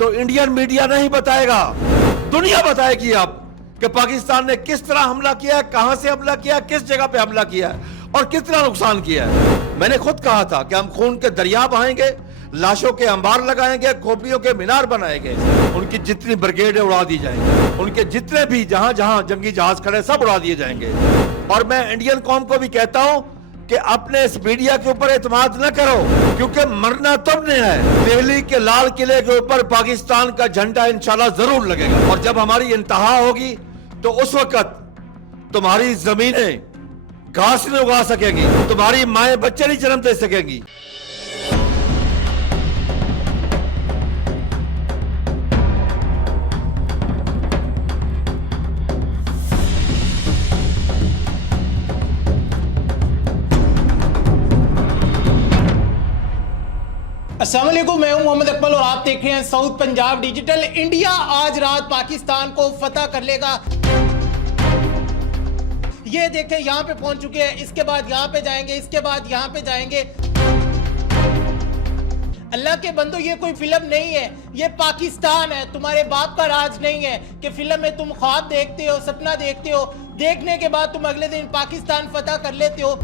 तो Indian media नहीं बताएगा, दुनिया बताएगी अब कि पाकिस्तान ने किस तरह हमला किया है, कहां से हमला किया है, किस जगह पे हमला किया है और कितना नुकसान किया है। मैंने खुद कहा था कि हम खून के दरिया बहाएंगे, लाशों के अंबार लगाएंगे, खोपड़ियों के मीनार बनाएंगे, उनकी जितनी ब्रिगेडें उड़ा दी जाएंगी, उनके जितने भी जहां जहां जंगी जहाज खड़े सब उड़ा दिए जाएंगे। और मैं इंडियन कौम को भी कहता हूं कि अपने इस मीडिया के ऊपर एतमाद न करो, क्योंकि मरना तुमने है। दिल्ली के लाल किले के ऊपर पाकिस्तान का झंडा इंशाल्लाह जरूर लगेगा, और जब हमारी इंतहा होगी तो उस वक्त तुम्हारी जमीनें घास नहीं उगा सकेंगी, तुम्हारी माएं बच्चे नहीं जन्म दे सकेंगी। अस्सलाम वालेकुम, मैं हूं मोहम्मद अकमल और आप देख रहे हैं साउथ पंजाब डिजिटल। इंडिया आज रात पाकिस्तान को फतह कर लेगा। ये देखें, यहां पे पहुंच चुके हैं, इसके बाद यहां पे जाएंगे, इसके बाद यहां पे जाएंगे। अल्लाह के बंदो, ये कोई फिल्म नहीं है, ये पाकिस्तान है। तुम्हारे बाप का राज नहीं है कि फिल्म में तुम ख्वाब देखते हो, सपना देखते हो, देखने के बाद तुम अगले दिन पाकिस्तान फतह कर लेते हो।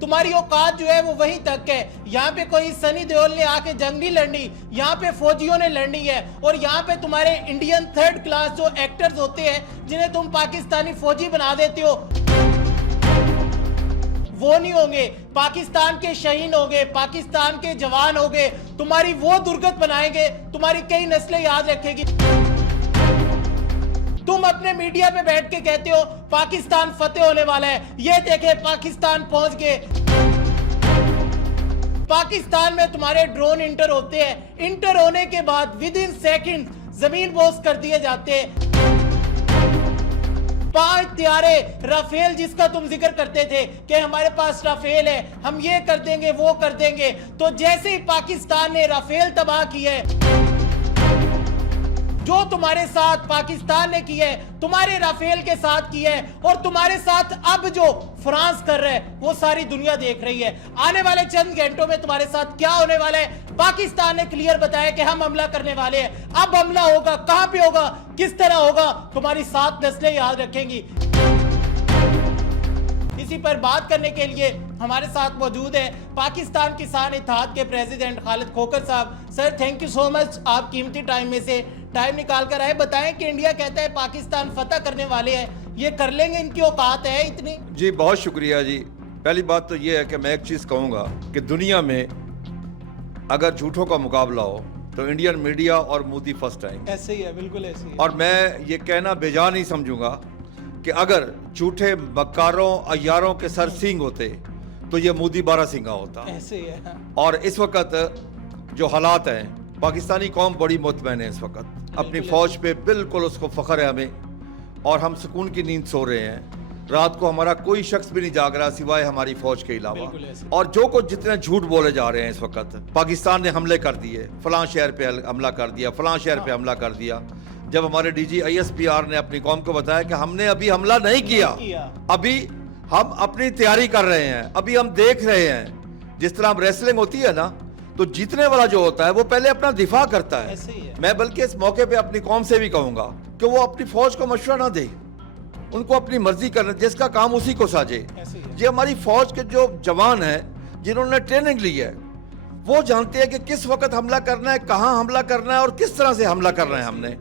तुम्हारी औकात जो है वो वहीं तक है। यहाँ पे कोई सनी देओल ने आके जंग नहीं लड़नी, यहाँ पे फौजियों ने लड़नी है। और यहाँ पे तुम्हारे इंडियन थर्ड क्लास जो एक्टर्स होते हैं, जिन्हें तुम पाकिस्तानी फौजी बना देते हो, वो नहीं होंगे। पाकिस्तान के शहीद होंगे, पाकिस्तान के जवान होंगे, तुम्हारी वो दुर्गत बनाएंगे, तुम्हारी कई नस्लें याद रखेगी। तुम अपने मीडिया पे बैठ के कहते हो पाकिस्तान फतेह होने वाला है। ये देखे, पाकिस्तान पहुंच गए। पाकिस्तान में तुम्हारे ड्रोन इंटर होते हैं, इंटर होने के बाद विद इन सेकंड जमीन बोस कर दिए जाते हैं। 5 त्यारे राफेल, जिसका तुम जिक्र करते थे कि हमारे पास राफेल है, हम ये कर देंगे वो कर देंगे, तो जैसे ही पाकिस्तान ने राफेल तबाह किया है, जो तुम्हारे साथ पाकिस्तान ने किया है, तुम्हारे राफेल के साथ किया है, और तुम्हारे साथ अब जो फ्रांस कर रहा है, वो सारी दुनिया देख रही है। आने वाले चंद घंटों में तुम्हारे साथ क्या होने वाला है, पाकिस्तान ने क्लियर बताया कि हम हमला करने वाले हैं। अब हमला होगा, कहां पे होगा, किस तरह होगा, तुम्हारी 7 नस्लें याद रखेंगी। इसी पर बात करने के लिए हमारे साथ मौजूद है पाकिस्तान किसान इत्तेहाद के प्रेसिडेंट खालिद खोकर साहब। Sir, thank you so much, आप कीमती टाइम में से टाइम निकाल कर आए। बताएं कि इंडिया कहता है पाकिस्तान फतह करने वाले हैं, ये कर लेंगे, इनकी औकात है इतनी? जी बहुत शुक्रिया जी। पहली बात तो ये है कि मैं एक चीज़ कहूँगा कि दुनिया में अगर झूठों का मुकाबला हो तो इंडियन मीडिया और मोदी फर्स्ट आएंगे। ऐसे ही है, बिल्कुल ऐसे ही है। और मैं ये कहना बेजा नहीं समझूंगा कि अगर झूठे मक्कारों अय्यारों के सर सींग होते तो ये मोदी 12 सिंगा होता। ऐसे ही है। और इस वक्त जो हालात हैं, पाकिस्तानी कौम बड़ी मुतमैन है इस वक्त, अपनी फौज पे बिल्कुल उसको फख्र है हमें, और हम सुकून की नींद सो रहे हैं। रात को हमारा कोई शख्स भी नहीं जाग रहा सिवाय हमारी फौज के अलावा। और जो कुछ जितने झूठ बोले जा रहे हैं इस वक्त, पाकिस्तान ने हमले कर दिए, फलां शहर पे हमला कर दिया, फलां शहर पे हमला कर दिया, जब हमारे डीजी ISPR ने अपनी कौम को बताया कि हमने अभी हमला नहीं किया, अभी हम अपनी तैयारी कर रहे हैं, अभी हम देख रहे हैं। जिस तरह हम रेसलिंग होती है ना, तो जीतने वाला जो होता है वो पहले अपना दिफा करता है। मैं बल्कि इस मौके पे अपनी कौम से भी कहूंगा कि वो अपनी फौज को मशवरा ना दे, उनको अपनी मर्जी करने, जिसका काम उसी को साजे। ये हमारी फौज के जो जवान हैं जिन्होंने ट्रेनिंग ली है, वो जानते हैं कि किस वक्त हमला करना है, कहाँ हमला करना है और किस तरह से हमला करना है हमने।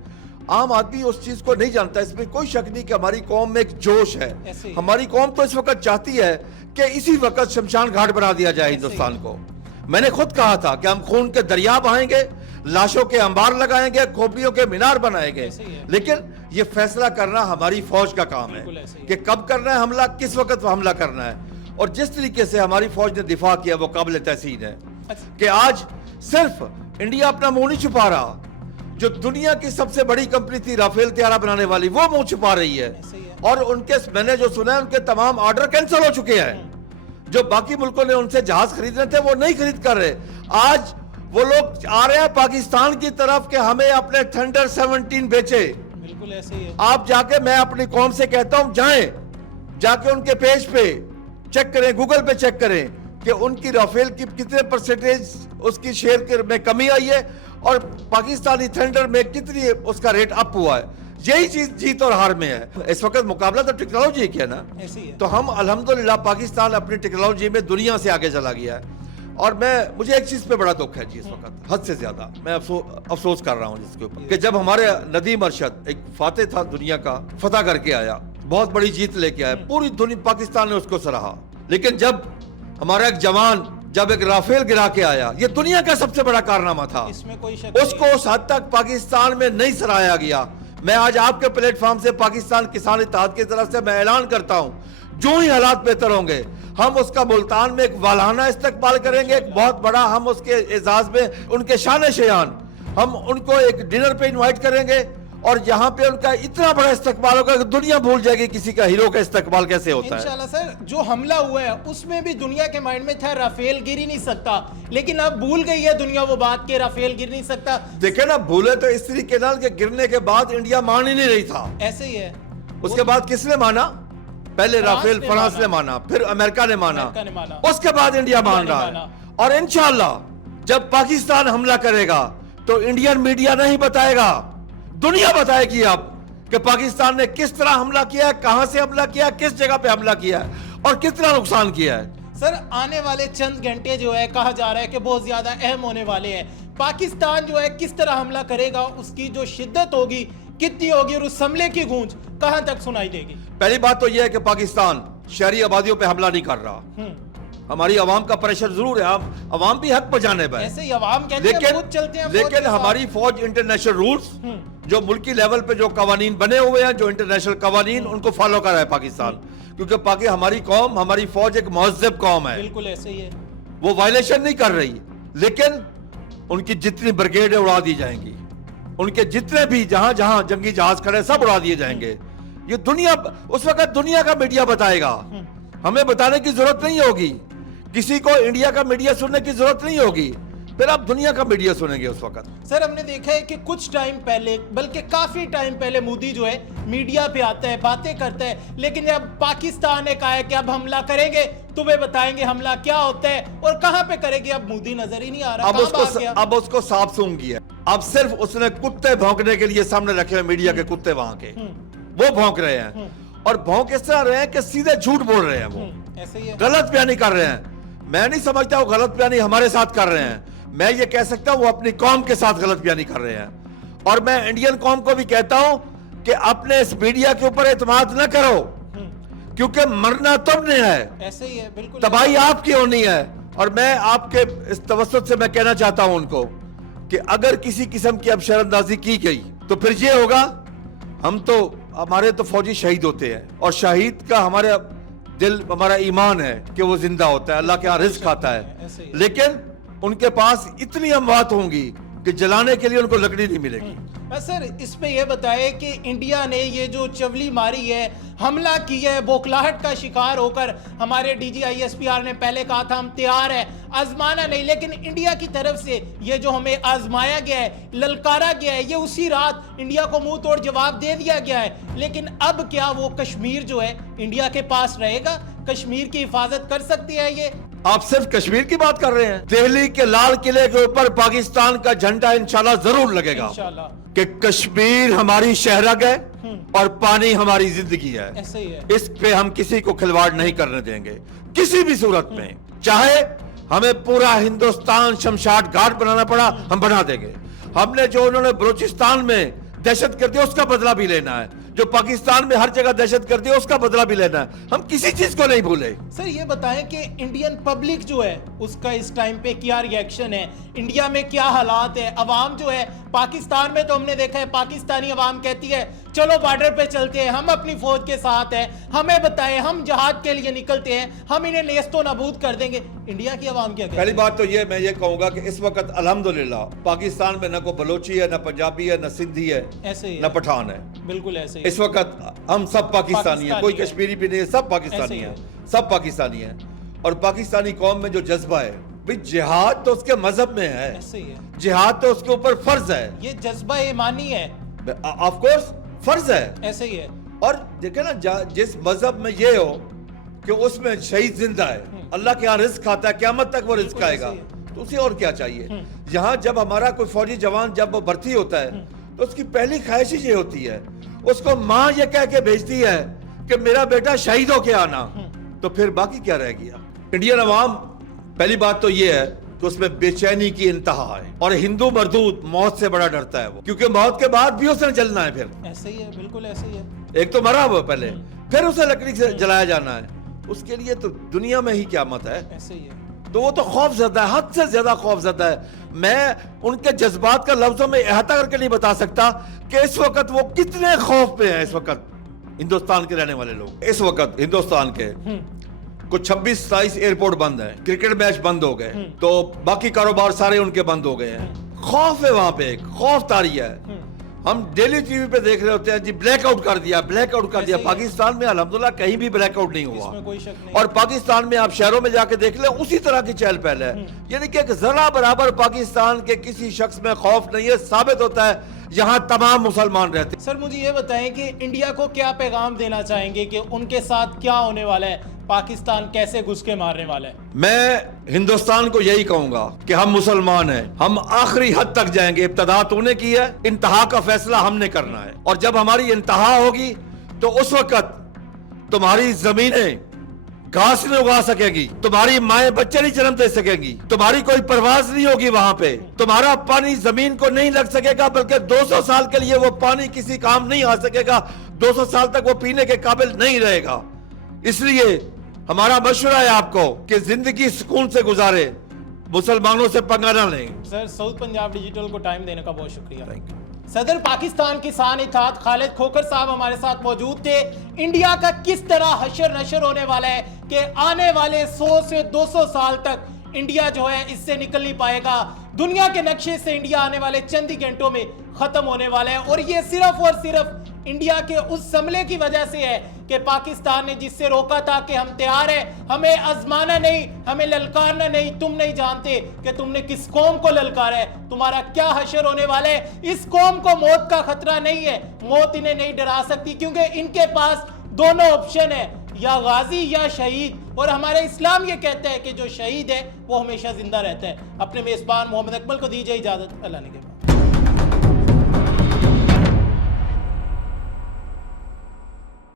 आम आदमी उस चीज को नहीं जानता। इसमें कोई शक नहीं कि हमारी कौम में एक जोश है। हमारी कौम तो इस वक्त चाहती है कि इसी वक्त शमशान घाट बना दिया जाए हिंदुस्तान को। मैंने खुद कहा था कि हम खून के दरिया बहाएंगे, लाशों के अंबार लगाएंगे, खोपड़ियों के मीनार बनाएंगे, लेकिन ये फैसला करना हमारी फौज का काम है कि कब करना है हमला, किस वक्त हमला करना है। और जिस तरीके से हमारी फौज ने दिफा किया वो काबिल तहसीन है कि आज सिर्फ इंडिया अपना मुंह नहीं छुपा रहा। जो दुनिया की सबसे बड़ी कंपनी थी राफेल त्यारा बनाने वाली, वो मुंह छुपा रही है। और उनके, मैंने जो सुना है, उनके तमाम ऑर्डर कैंसिल हो चुके हैं। जो बाकी मुल्कों ने उनसे जहाज खरीदने थे वो नहीं खरीद कर रहे। आज वो लोग आ रहे हैं पाकिस्तान की तरफ कि हमें अपने थंडर 17 बेचे। बिल्कुल ऐसे ही है। आप जाके, मैं अपनी कौम से कहता हूं, जाएं, जाके उनके पेज पे चेक करें, गूगल पे चेक करें, कि उनकी राफेल की कितने परसेंटेज उसकी शेयर में कमी आई है और पाकिस्तानी थंडर में कितनी उसका रेट अप हुआ है। यही चीज जीत और हार में है। इस वक्त मुकाबला तो टेक्नोलॉजी की है ना, ऐसी है। तो हम अल्हम्दुलिल्लाह पाकिस्तान अपनी टेक्नोलॉजी में दुनिया से आगे चला गया है। और मुझे एक चीज पे बड़ा दुख है जी इस वक्त, हद से ज्यादा मैं अफसोस कर रहा हूँ जिसके ऊपर कि जब हमारे नदीम अरशद एक फातेह था, दुनिया का फतह करके आया, बहुत बड़ी जीत लेके आया, पूरी दुनिया पाकिस्तान ने उसको सराहा, लेकिन जब हमारा एक जवान जब एक राफेल गिरा के आया, ये दुनिया का सबसे बड़ा कारनामा था, इसमें कोई शक नहीं। उसको उस हद तक पाकिस्तान में नहीं सराहाया गया। मैं आज आपके प्लेटफॉर्म से पाकिस्तान किसान इत्तेहाद की तरफ से मैं ऐलान करता हूं, जो ही हालात बेहतर होंगे हम उसका मुल्तान में एक वालाना इस्तकबाल करेंगे, एक बहुत बड़ा हम उसके एजाज में उनके शान शयान हम उनको एक डिनर पे इनवाइट करेंगे और यहाँ पे उनका इतना बड़ा इस्तकबाल होगा कि दुनिया भूल जाएगी किसी का हीरो का इस्तकबाल कैसे होता है। इंशाल्लाह सर, जो हमला हुआ है उसमें भी दुनिया के माइंड में था राफेल गिर ही नहीं सकता, लेकिन अब भूल गई है दुनिया वो बात के राफेल गिर नहीं सकता। देखे ना, भूले तो इस तरीके नाल के गिरने के बाद इंडिया मान ही नहीं रही था। ऐसे ही है। उसके बाद किसने माना? पहले राफेल फ्रांस ने माना, फिर अमेरिका ने माना, उसके बाद इंडिया मान रहा है। और इंशाल्लाह जब पाकिस्तान हमला करेगा तो इंडियन मीडिया नहीं बताएगा, दुनिया बताएगी अब कि पाकिस्तान ने किस तरह हमला किया है, कहां से हमला किया है, किस जगह पे हमला किया है और कितना नुकसान किया है। सर आने वाले चंद घंटे जो है कहा जा रहा है कि बहुत ज्यादा अहम होने वाले हैं। पाकिस्तान जो है किस तरह हमला करेगा, उसकी जो शिद्दत होगी कितनी होगी और उस हमले की गूंज कहां तक सुनाई देगी। पहली बात तो यह है कि पाकिस्तान शहरी आबादियों पे हमला नहीं कर रहा, हमारी आवाम का प्रेशर जरूर है, हम आवाम भी हक बजाने पर, ऐसे ही आवाम कहते हैं खुद चलते हैं, लेकिन हमारी फौज इंटरनेशनल रूल्स जो मुल्की लेवल पे जो कवानीन बने हुए हैं, जो इंटरनेशनल कवानीन उनको फॉलो कर रहा है पाकिस्तान, क्योंकि हमारी कौम, हमारी फौज एक महज़ब कौम है, बिल्कुल ऐसे ही है, वो वायलेशन नहीं कर रही, लेकिन उनकी जितनी ब्रिगेड है उड़ा दी जाएंगी, उनके जितने भी जहां जहां जंगी जहाज खड़े सब उड़ा दिए जाएंगे। ये दुनिया, उस वक्त दुनिया का मीडिया बताएगा, हमें बताने की जरूरत नहीं होगी, किसी को इंडिया का मीडिया सुनने की जरूरत नहीं होगी, फिर आप दुनिया का मीडिया सुनेंगे उस वक्त। सर हमने देखा है कि कुछ टाइम पहले, बल्कि काफी टाइम पहले मोदी जो है मीडिया पे आता है, बातें करता है, लेकिन अब पाकिस्तान ने कहा है कि अब हमला करेंगे, तुम्हें बताएंगे हमला क्या होता है और कहां पे करेंगे। अब मोदी नजर ही नहीं आ रहा, अब उसको साफ सूंघी है, अब सिर्फ उसने कुत्ते भौंकने के लिए सामने रखे हुए मीडिया के कुत्ते वहां के, वो भौंक रहे हैं और भौंक इस तरह रहे हैं कि सीधे झूठ बोल रहे हैं, वो ऐसे ही है, गलत बयानी कर रहे हैं। मैं नहीं समझता वो गलत बयानी हमारे साथ कर रहे हैं, मैं ये कह सकता हूं वो अपनी कौम के साथ गलत बयानी कर रहे हैं। और मैं इंडियन कौम को भी कहता हूं कि अपने इस मीडिया के ऊपर एतमाद न करो, क्योंकि मरना तुमने है, ऐसे ही है, बिल्कुल तबाही आपकी होनी है। और मैं आपके इस तवज्जुह से मैं कहना चाहता हूं उनको कि अगर किसी किस्म की अब शर्मंदाजी की गई तो फिर ये होगा, हमारे तो फौजी शहीद होते हैं और शहीद का हमारे दिल, हमारा ईमान है कि वो जिंदा होता है, अल्लाह के यहाँ रिज़्क़ खाता है, लेकिन उनके पास इतनी अमवात होंगी कि जलाने के लिए उनको लकड़ी नहीं मिलेगी। बस सर इस पे ये बताए कि इंडिया ने ये जो चवली मारी है, हमला किया है, बौखलाहट का शिकार होकर, हमारे DGISPR ने पहले कहा था हम तैयार है, आजमाना नहीं, लेकिन इंडिया की तरफ से ये जो हमें आजमाया गया है, ललकारा गया है, ये उसी रात इंडिया को मुंह तोड़ जवाब दे दिया गया है। लेकिन अब क्या वो कश्मीर जो है इंडिया के पास रहेगा? कश्मीर की हिफाजत कर सकती है ये? आप सिर्फ कश्मीर की बात कर रहे हैं, दिल्ली के लाल किले के ऊपर पाकिस्तान का झंडा इंशाल्लाह जरूर लगेगा कि कश्मीर हमारी शहरग है और पानी हमारी जिंदगी है। ऐसे ही है, इस पे हम किसी को खिलवाड़ नहीं करने देंगे किसी भी सूरत में, चाहे हमें पूरा हिंदुस्तान शमशाद घाट बनाना पड़ा हम बना देंगे। हमने जो उन्होंने बलूचिस्तान में दहशत कर दिया उसका बदला भी लेना है, जो पाकिस्तान में हर जगह दहशत कर दिया उसका बदला भी लेना है, हम किसी चीज को नहीं भूले। सर ये बताएं कि इंडियन पब्लिक जो है उसका इस टाइम पे क्या रिएक्शन है, इंडिया में क्या हालात है, अवाम जो है पाकिस्तान में तो हमने देखा है पाकिस्तानी अवाम कहती है चलो बॉर्डर पे चलते हैं, हम अपनी फौज के साथ हैं, हमें बताएं, हम जहाद के लिए निकलते हैं, हम इन्हें नेस्तो नाबूद कर देंगे। इंडिया की अवाम क्या कहती है? पहली बात तो ये मैं ये कहूंगा कि इस वक्त अल्हम्दुलिल्लाह पाकिस्तान में न कोई बलोची है, न पंजाबी है, न सिंधी है, ऐसे ही न पठान है, बिल्कुल ऐसे ही इस वक्त हम सब पाकिस्तानी हैं, कोई कश्मीरी भी नहीं है, सब पाकिस्तानी हैं, सब पाकिस्तानी हैं। और पाकिस्तानी कौम में जो जज्बा है भाई, जिहाद तो उसके मजहब में है, ऐसे ही है, जिहाद तो उसके ऊपर फर्ज है, ये जज्बा ईमानी है, ऑफ कोर्स फर्ज है, ऐसे ही है। और देखे ना जिस मजहब में ये हो कि उसमें शहीद जिंदा है, अल्लाह के यहाँ रिस्क आता है, क़यामत तक वो रिस्क आएगा, तो उसे और क्या चाहिए। यहाँ जब हमारा कोई फौजी जवान जब वो भर्ती होता है तो उसकी पहली ख्वाहिश ही ये होती है, उसको माँ ये कह के भेजती है कि मेरा बेटा शहीद होके आना, तो फिर बाकी क्या रह गया। इंडियन अवाम, पहली बात तो ये है कि उसमें बेचैनी की इंतहा है, और हिंदू मरदूद मौत से बड़ा डरता है वो, क्योंकि मौत के बाद भी उसने जलना है। फिर ऐसे ही है, बिल्कुल ऐसे ही है। एक तो मरा वो पहले, फिर उसे लकड़ी से जलाया जाना है, उसके लिए तो दुनिया में ही क़यामत है। ऐसे ही है। तो वो तो खौफजदा है, हद से ज्यादा खौफजदा है। मैं उनके जज्बात का लफ्जों में अहाता करके नहीं बता सकता कि इस वक्त वो कितने खौफ पे हैं। इस वक्त हिंदुस्तान के रहने वाले लोग, इस वक्त हिंदुस्तान के कुछ 26-27 एयरपोर्ट बंद है, क्रिकेट मैच बंद हो गए, तो बाकी कारोबार सारे उनके बंद हो गए हैं। खौफ है वहां पे, खौफ तारी है। हम डेली टीवी पे देख रहे होते हैं जी, ब्लैकआउट कर दिया, ब्लैकआउट कर दिया। पाकिस्तान में अल्हम्दुलिल्लाह कहीं भी ब्लैकआउट नहीं हुआ, इसमें कोई शक नहीं। और पाकिस्तान में आप शहरों में जाके देख ले, उसी तरह की चहल पहल है। यानी कि जरा बराबर पाकिस्तान के किसी शख्स में खौफ नहीं है। साबित होता है यहाँ तमाम मुसलमान रहते। सर मुझे ये बताएं कि इंडिया को क्या पैगाम देना चाहेंगे कि उनके साथ क्या होने वाला है, पाकिस्तान कैसे घुस के मारने वाला है। मैं हिंदुस्तान को यही कहूंगा कि हम मुसलमान हैं, हम आखिरी हद तक जाएंगे। इब्तदा तूने की है, इंतहा का फैसला हमने करना है, और जब हमारी इंतहा होगी तो उस वक्त तुम्हारी जमीनें घास नहीं उगा सकेगी, तुम्हारी माएं बच्चे नहीं जन्म दे सकेंगी, तुम्हारी कोई परवाज नहीं होगी वहां पे, तुम्हारा पानी जमीन को नहीं लग सकेगा, बल्कि 200 साल के लिए वो पानी किसी काम नहीं आ सकेगा। 200 साल तक वो पीने के काबिल नहीं रहेगा। इसलिए हमारा मशवरा है आपको कि जिंदगी सुकून से गुजारे, मुसलमानों से पंगा ना लें। सर साउथ पंजाब डिजिटल को टाइम देने का बहुत शुक्रिया। सदर पाकिस्तान किसान इत्तेहाद खालिद खोखर साहब हमारे साथ मौजूद थे। इंडिया का किस तरह हशर नशर होने वाला है कि आने वाले 100 से 200 साल तक इंडिया जो है इससे निकल नहीं पाएगा। दुनिया के नक्शे से इंडिया आने वाले चंद ही घंटों में खत्म होने वाला है, और ये सिर्फ और सिर्फ इंडिया के उस हमले की वजह से है कि पाकिस्तान ने जिससे रोका था कि हम तैयार हैं, हमें आजमाना नहीं, हमें ललकारना नहीं। तुम नहीं जानते कि तुमने किस कौम को ललकारा है, तुम्हारा क्या हशर होने वाला है। इस कौम को मौत का खतरा नहीं है, मौत इन्हें नहीं डरा सकती, क्योंकि इनके पास दोनों ऑप्शन है, या गाजी या शहीद। और हमारे इस्लाम ये कहता है कि जो शहीद है वो हमेशा जिंदा रहता है। अपने मेजबान मोहम्मद अकमल को दीजिए इजाजत, अल्लाह ने के बाद।